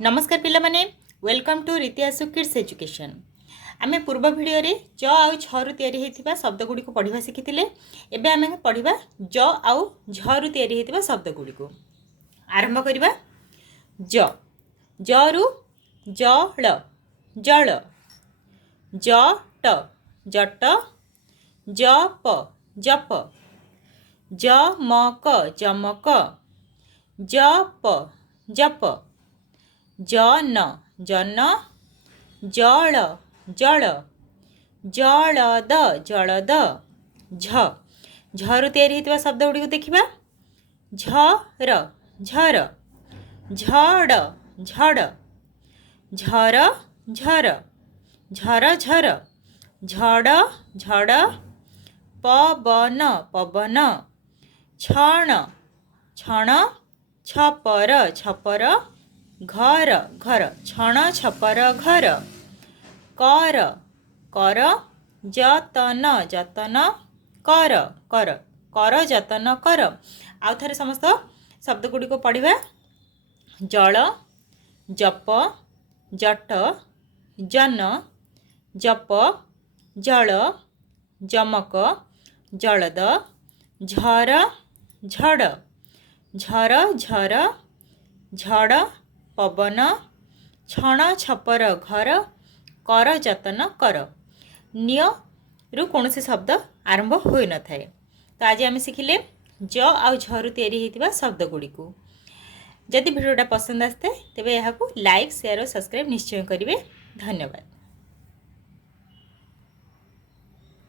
नमस्कार पिला माने वेलकम टू रितियासु किड्स एजुकेशन। आमे पूर्व वीडियो रे ज आउ छ रु तयारी हेतिबा शब्द गुडी को पढिबा सिखितिले। एबे आमे पढिबा ज आउ झ रु तयारी हेतिबा शब्द गुडी को। आरंभ करिबा। ज ज रु जळ जळ, जट जट, जप जप, जमक जमक, जप जप, जन जन, जल जल, जलद जलद, झ झरु तैयारी हेतिबा शब्द गुडी को देखिबा। झर झर, झड़ झड़, झर झर, झर झर, झड़ झड़, पवन पवन, क्षण क्षण, छपर छपर, घर घर, क्षण छपर घर, कर कर, जतन जतन, कर कर कर, जतन कर। आउ थरे समस्त शब्द गुडी को पढ़िबा। जल जप, जट, जन, जप, जल, जमक, जलद, झर झड़, झर झर, झड़ पवन, क्षण छपर घर, कर जतन कर। निय रु कौन से शब्द आरंभ हो न थाए। तो आज आम शिखिले ज आउ झरु तैयारी हेतिबा शब्द गुडी को। जदि वीडियोटा पसंद आसते तेबे यहाँ लाइक शेयर और सब्सक्राइब निश्चय करेंगे। धन्यवाद।